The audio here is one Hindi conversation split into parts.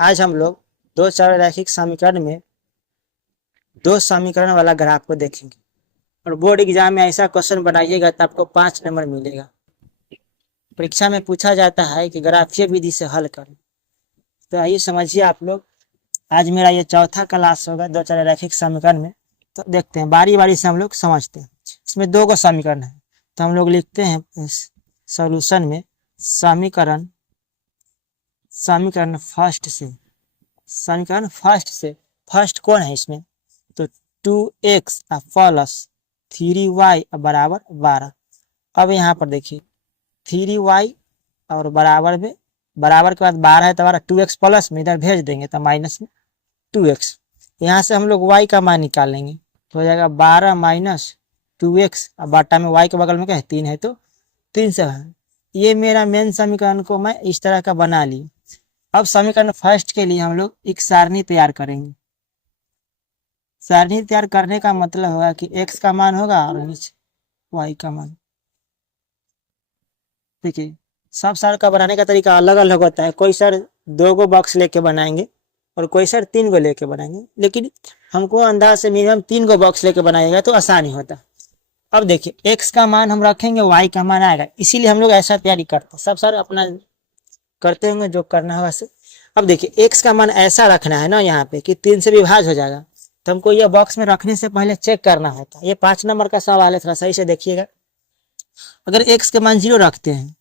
आज हम लोग दो चर रैखिक समीकरण में दो समीकरण वाला ग्राफ को देखेंगे और बोर्ड एग्जाम में ऐसा क्वेश्चन बनाइएगा तो आपको 5 नंबर मिलेगा। परीक्षा में पूछा जाता है कि ग्राफीय विधि से हल करें। तो आइए समझिए आप लोग। आज मेरा ये चौथा क्लास होगा दो चर रैखिक समीकरण में। तो देखते हैं बारी बारी से हम लोग समझते हैं। इसमें दो को समीकरण है तो हम लोग लिखते हैं सॉल्यूशन में समीकरण समीकरण फर्स्ट से फर्स्ट कौन है इसमें, तो 2x प्लस 3y बराबर 12। अब यहाँ पर देखिए 3y और बराबर में, बराबर के बाद 12 है तो हमारा 2x प्लस में इधर भेज देंगे तो माइनस में 2x। यहाँ से हम लोग y का मान निकालेंगे तो हो जाएगा 12 माइनस 2x। अब बाटा में y के बगल में क्या है 3 है तो 3 से है। ये मेरा मेन समीकरण को मैं इस तरह का बना ली। अब समीकरण फर्स्ट के लिए हम लोग एक सारणी तैयार करेंगे। सारणी तैयार करने का मतलब होगा कि x का मान होगा और नीचे y का मान। देखिए सब सर का बनाने का तरीका अलग अलग होता है। कोई सर 2 गो बॉक्स लेके बनाएंगे और कोई सर 3 गो लेके बनाएंगे, लेकिन हमको अंदाज से मिनिमम 3 गो बॉक्स लेके बनाएगा तो आसानी होता। अब देखिए x का मान हम रखेंगे, y का मान आएगा, इसीलिए हम लोग ऐसा तैयारी करते हैं। सब सर अपना करते होंगे जो करना होगा से। अब देखिए x का मान ऐसा रखना है ना यहाँ पे कि 3 से विभाज्य हो जाएगा। तो हमको ये बॉक्स में रखने से पहले चेक करना होता है। ये 5 नंबर का सवाल है, थोड़ा सही से देखिएगा। अगर x के मान 0 रखते हैं,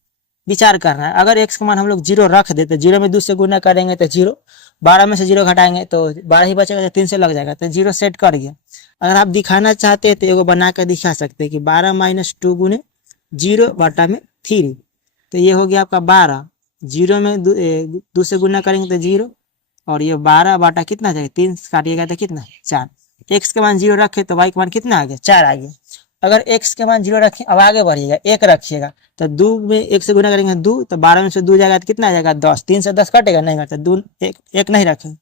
विचार करना है, अगर x का मान हम लोग 0 रख देते, 0 में 2 से गुना करेंगे तो 0, 12 में से 0 घटाएंगे तो 12 ही बचेगा, तो 3 से लग जाएगा तो 0 सेट कर गया। अगर आप दिखाना चाहते हैं तो एगो बना कर दिखा सकते हैं कि 12 माइनस 2 गुने 0 बटा में 3, तो ये हो गया आपका 12। 0 में 2 से गुना करेंगे तो 0 और ये 12 बाटा कितना जाएगा 3 काटिएगा तो कितना 4। x के मान 0 रखे तो y के मान कितना आ गया 4 आ गया। अगर x के मान 0 रखें, अब आगे बढ़िएगा 1 रखिएगा तो 2 में 1 से गुना करेंगे 2, तो 12 में से 2 जाएगा तो कितना आ जाएगा 10। 3 से 10 कटेगा नहीं घटता, 2 1 नहीं रखेंगे।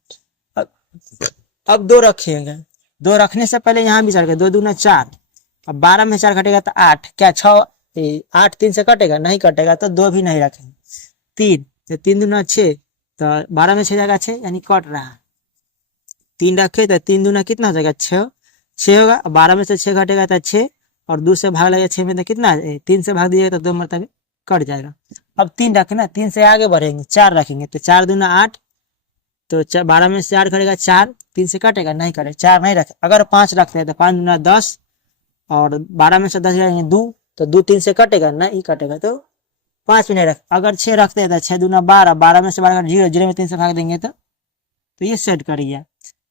अब 2 रखिएगा, 2 रखने से पहले यहाँ विचार करें, 2 दूना 4। अब 12 में 4 घटेगा तो 8, क्या 6 8 3 से कटेगा नहीं कटेगा तो 2 भी नहीं रखेंगे। 3 तो 3 दूना 6, तो 12 में 6 जाएगा 6 यानी कट रहा है। 3 रखे तो 3 दूना कितना हो जाएगा 6, 6 होगा। 12 में से 6 घटेगा तो 6 और 2 से भाग लगेगा 6 में तो कितना 3 से भाग दीजिएगा तो 2 मरतबे कट जाएगा। अब 3 रखना, 3 से आगे बढ़ेंगे 4 रखेंगे तो 4 दूना 8, तो 12 में से 8 करेगा 4, 3 से कटेगा नहीं करेगा 4 नहीं रखे। अगर 5 रखते हैं तो 5 दूना 10 और 12 में से 10 जाएंगे 2, तो 2 3 से कटेगा नहीं कटेगा तो 5 भी नहीं रख। अगर 6 रखते हैं तो 6 दूना 12, 12 में से 12 0, 0 में 3 से भाग देंगे तो ये सेट कर गया।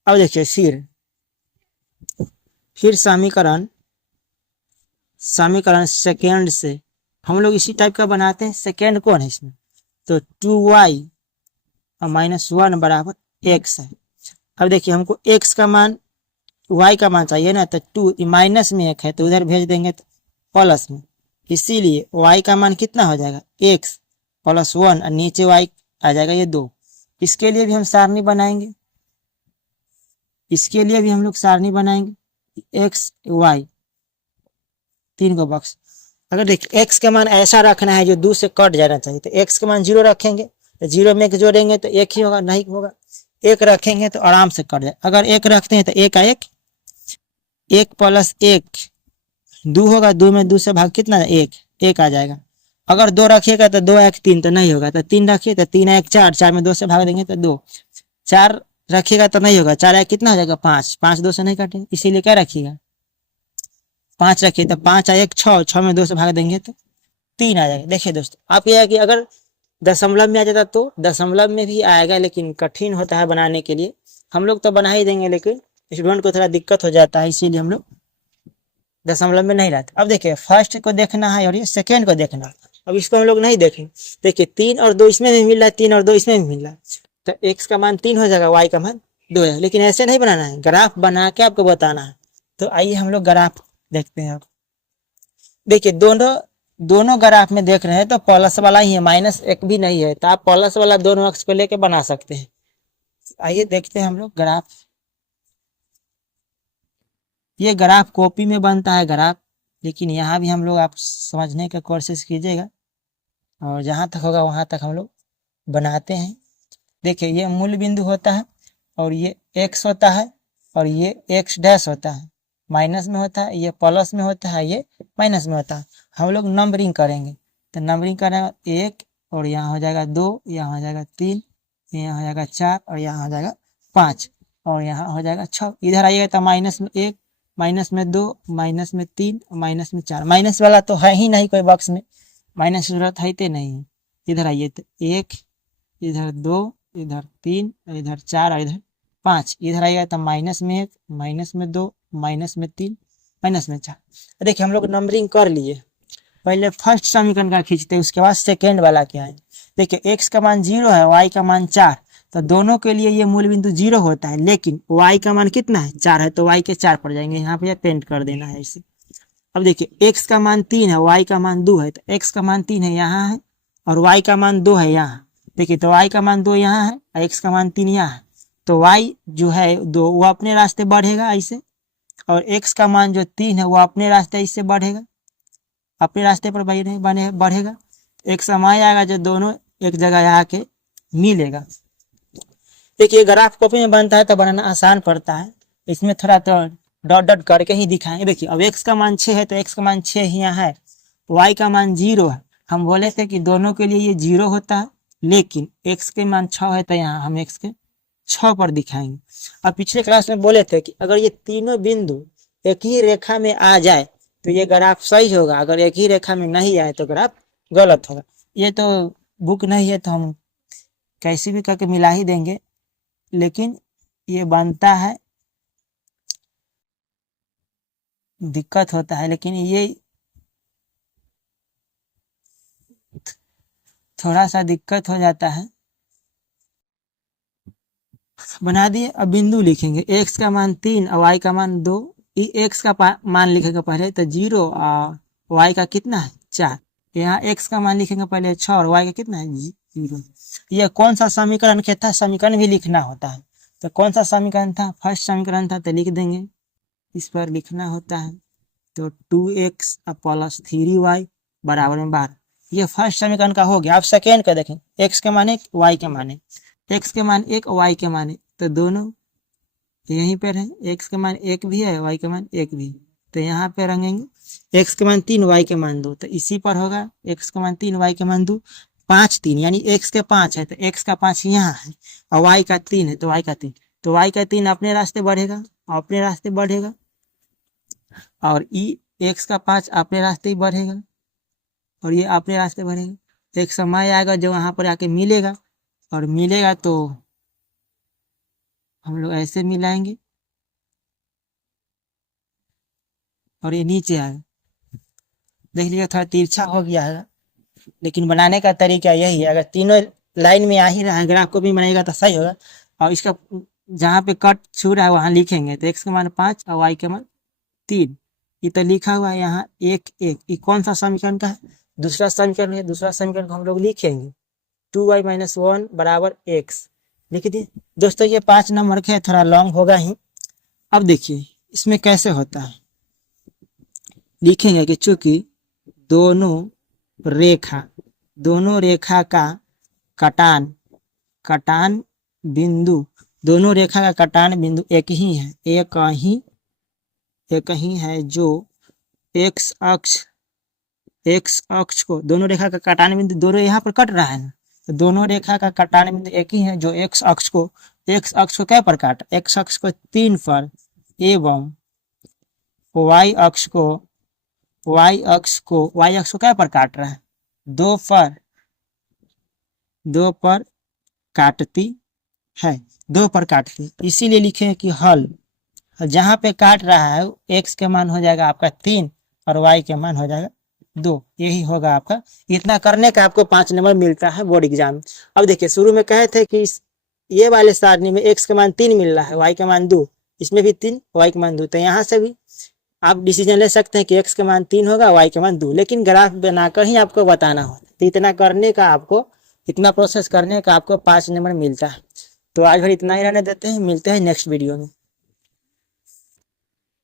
अब देखिए फिर समीकरण सेकेंड से हम लोग इसी टाइप का बनाते हैं। सेकेंड कौन है इसमें, तो 2y और -1 बराबर x है। अब देखिए हमको x का मान y का मान चाहिए ना, तो 2 माइनस में 1 है तो उधर भेज देंगे तो प्लस में, इसीलिए y का मान कितना हो जाएगा x प्लस 1 और नीचे y आ जाएगा ये 2। इसके लिए भी हम सारणी बनाएंगे, इसके लिए भी हम लोग सारणी बनाएंगे x y 3 को बॉक्स। अगर देखिए x का मान ऐसा रखना है जो 2 से कट जाना चाहिए, तो x का मान 0 रखेंगे तो 0 में 1 जोड़ेंगे तो 1 ही होगा, नहीं होगा 1 रखेंगे तो आराम से कट जाए। अगर 1 रखते हैं तो 1 का 1, 1 प्लस 1 2 होगा, 2 में 2 से भाग कितना 1 आ जाएगा। अगर 2 रखिएगा तो 2 1 3 तो नहीं होगा, तो 3 रखिए तो 3 1 4, 4 में 2 से भाग देंगे तो 2, 4 रखिएगा तो नहीं होगा, 4 1 कितना हो जाएगा 5, 5 2 से नहीं काटेंगे इसीलिए क्या रखिएगा 5 रखिए, तो 5 1 6, 6 में 2 से भाग देंगे तो 3 आ जाएगा। देखिए दोस्तों आप यह कि अगर दशमलव में आ जाता तो दशमलव में भी आएगा, लेकिन कठिन होता है बनाने के लिए। हम लोग तो बना ही देंगे लेकिन स्टूडेंट को थोड़ा दिक्कत हो जाता है, इसीलिए हम लोग दशमलव में नहीं रहते। अब देखिए फर्स्ट को देखना है और ये सेकेंड को देखना है। अब इसको हम लोग नहीं देखें, देखिए 3 और 2 इसमें भी मिल रहा है, 3 और 2 इसमें भी मिल रहा है, तो x का मान 3 हो जाएगा, y का मान 2 है। लेकिन ऐसे नहीं बनाना है, ग्राफ बना के आपको बताना है। तो आइए हम लोग ग्राफ देखते हैं। देखिए दोनों ग्राफ में देख रहे हैं तो प्लस वाला ही है, माइनस एक भी नहीं है, तो आप प्लस वाला दोनों अक्ष को लेके बना सकते हैं। आइए देखते हैं हम लोग ग्राफ। ये ग्राफ कॉपी में बनता है ग्राफ, लेकिन यहाँ भी हम लोग आप समझने का कोशिश कीजिएगा और जहाँ तक होगा वहाँ तक हम लोग बनाते हैं। देखिए ये मूल बिंदु होता है और ये x होता है और ये x डैश होता है, माइनस में होता है, ये प्लस में होता है, ये माइनस में होता है। हम लोग नंबरिंग करेंगे तो नंबरिंग करेंगे 1 और यहाँ हो जाएगा 2, यहाँ हो जाएगा 3, यहाँ हो जाएगा 4 और यहाँ हो जाएगा 5 और यहाँ हो जाएगा 6। इधर आइएगा तो माइनस में 1, माइनस में 2, माइनस में 3, माइनस में 4। माइनस वाला तो है ही नहीं कोई बॉक्स में, माइनस की जरूरत है तो नहीं है। इधर आइए तो 1, इधर 2, इधर 3, इधर 4 और इधर 5। इधर आइएगा तो माइनस में 1, माइनस में 2, माइनस में 3, माइनस में 4। देखिए हम लोग नंबरिंग कर लिए। पहले फर्स्ट समीकरण का खींचते हैं, उसके बाद सेकेंड वाला क्या है। देखिए x का मान 0 है, y का मान 4, तो दोनों के लिए ये मूल बिंदु 0 होता है, लेकिन y का मान कितना है 4 है, तो y के 4 पड़ जाएंगे। यहाँ पे पेंट कर देना है इसे। अब देखिए x का मान 3 है, y का मान 2 है, तो x का मान 3 है यहाँ है और y का मान 2 है यहाँ। देखिए तो y का मान 2 यहाँ है और x का मान 3 यहाँ है, तो y जो है 2 वो अपने रास्ते बढ़ेगा ऐसे, और x का मान जो 3 है वो अपने रास्ते इससे बढ़ेगा, अपने रास्ते पर बढ़ेगा। एक समय आएगा जो दोनों एक जगह आके मिलेगा। देखिए ग्राफ कॉपी में बनता है तो बनाना आसान पड़ता है, इसमें थोड़ा तो डॉट डॉट करके ही दिखाएंगे। देखिए अब x का मान 6 है तो x का मान 6 ही यहाँ है, y का मान 0 है। हम बोले थे कि दोनों के लिए ये 0 होता है, लेकिन x के मान 6 है तो यहाँ हम x के 6 पर दिखाएंगे। अब पिछले क्लास में बोले थे कि अगर ये तीनों बिंदु एक ही रेखा में आ जाए तो ये ग्राफ सही होगा, अगर एक ही रेखा में नहीं आए तो ग्राफ गलत होगा। ये तो बुक नहीं है तो हम कैसे भी करके मिला ही देंगे, लेकिन ये बनता है, दिक्कत होता है, लेकिन ये थोड़ा सा दिक्कत हो जाता है। बना दिए। अब बिंदु लिखेंगे, x का मान 3 और y का मान 2। x का मान लिखेंगे पहले तो 0 और y का कितना है 4। यहाँ x का मान लिखेंगे पहले 6 और y का कितना है 0। यह कौन सा समीकरण के था, समीकरण भी लिखना होता है। तो कौन सा समीकरण था, फर्स्ट समीकरण था, तो लिख देंगे, इस पर लिखना होता है। तो 2x प्लस 3y बराबर में 12। ये फर्स्ट समीकरण का हो गया। आप सेकेंड का देखें, x के मान 1, y के मान 1, x के मान 1 y के मान 1, तो दोनों यहीं पर है, x के मान 1 भी है, y के मान 1 भी है, तो यहाँ पे रखेंगे x के मान 3 y के मान 2, तो इसी पर होगा x के मान 3 y के मान 2, 5 3 यानी x के 5 है तो x का 5 यहाँ है और y का 3 है तो y का 3, तो y का 3 अपने रास्ते बढ़ेगा, अपने रास्ते बढ़ेगा, और x का 5 अपने रास्ते ही बढ़ेगा और ये अपने रास्ते बढ़ेगा। एक समय आएगा जो वहां पर आके मिलेगा, और मिलेगा तो हम लोग ऐसे मिलाएंगे और ये नीचे आएगा। देख लीजिए थोड़ा तिरछा हो गया है, लेकिन बनाने का तरीका यही है। अगर तीनों लाइन में आ ही रहा है, ग्राफ को भी बनाएगा तो सही होगा। और इसका जहाँ पे कट छू रहा है वहां लिखेंगे, तो x के मान 5 और y के मान 3। ये तो लिखा हुआ है यहाँ 1 1। ये कौन सा समीकरण का है, दूसरा समीकरण है। दूसरा समीकरण को हम लोग लिखेंगे 2y - 1 बराबर x, लिख दिए दोस्तों। ये 5 नंबर के थोड़ा लॉन्ग होगा ही। अब देखिए इसमें कैसे होता है, लिखेंगे कि चूंकि दोनों रेखा का कटान बिंदु, दोनों रेखा का कटान बिंदु एक ही है जो x अक्ष को, दोनों रेखा का कटान बिंदु दोनों यहाँ पर कट रहा है ना, तो दोनों रेखा का कटान बिंदु एक ही है जो x अक्ष को क्या पर काट, x अक्ष को 3 पर एवं y अक्ष को क्या पर काट रहा है, 2 पर काटती है, 2 पर काटती। इसीलिए लिखे कि हल, जहां पे काट रहा है x के मान हो जाएगा आपका 3 और y के मान हो जाएगा 2। यही होगा आपका। इतना करने का आपको 5 नंबर मिलता है बोर्ड एग्जाम। अब देखिए शुरू में कहे थे कि ये वाले सारणी में x के मान 3 मिल रहा है, y के मान 2, इसमें भी 3, y के मान 2, तो यहाँ से भी आप डिसीजन ले सकते हैं कि x के मान 3 होगा, y के मान 2, लेकिन ग्राफ बनाकर ही आपको बताना होता है। तो इतना करने का आपको, इतना प्रोसेस करने का आपको 5 नंबर मिलता है। तो आज भर इतना ही रहने देते हैं, मिलते हैं नेक्स्ट वीडियो में।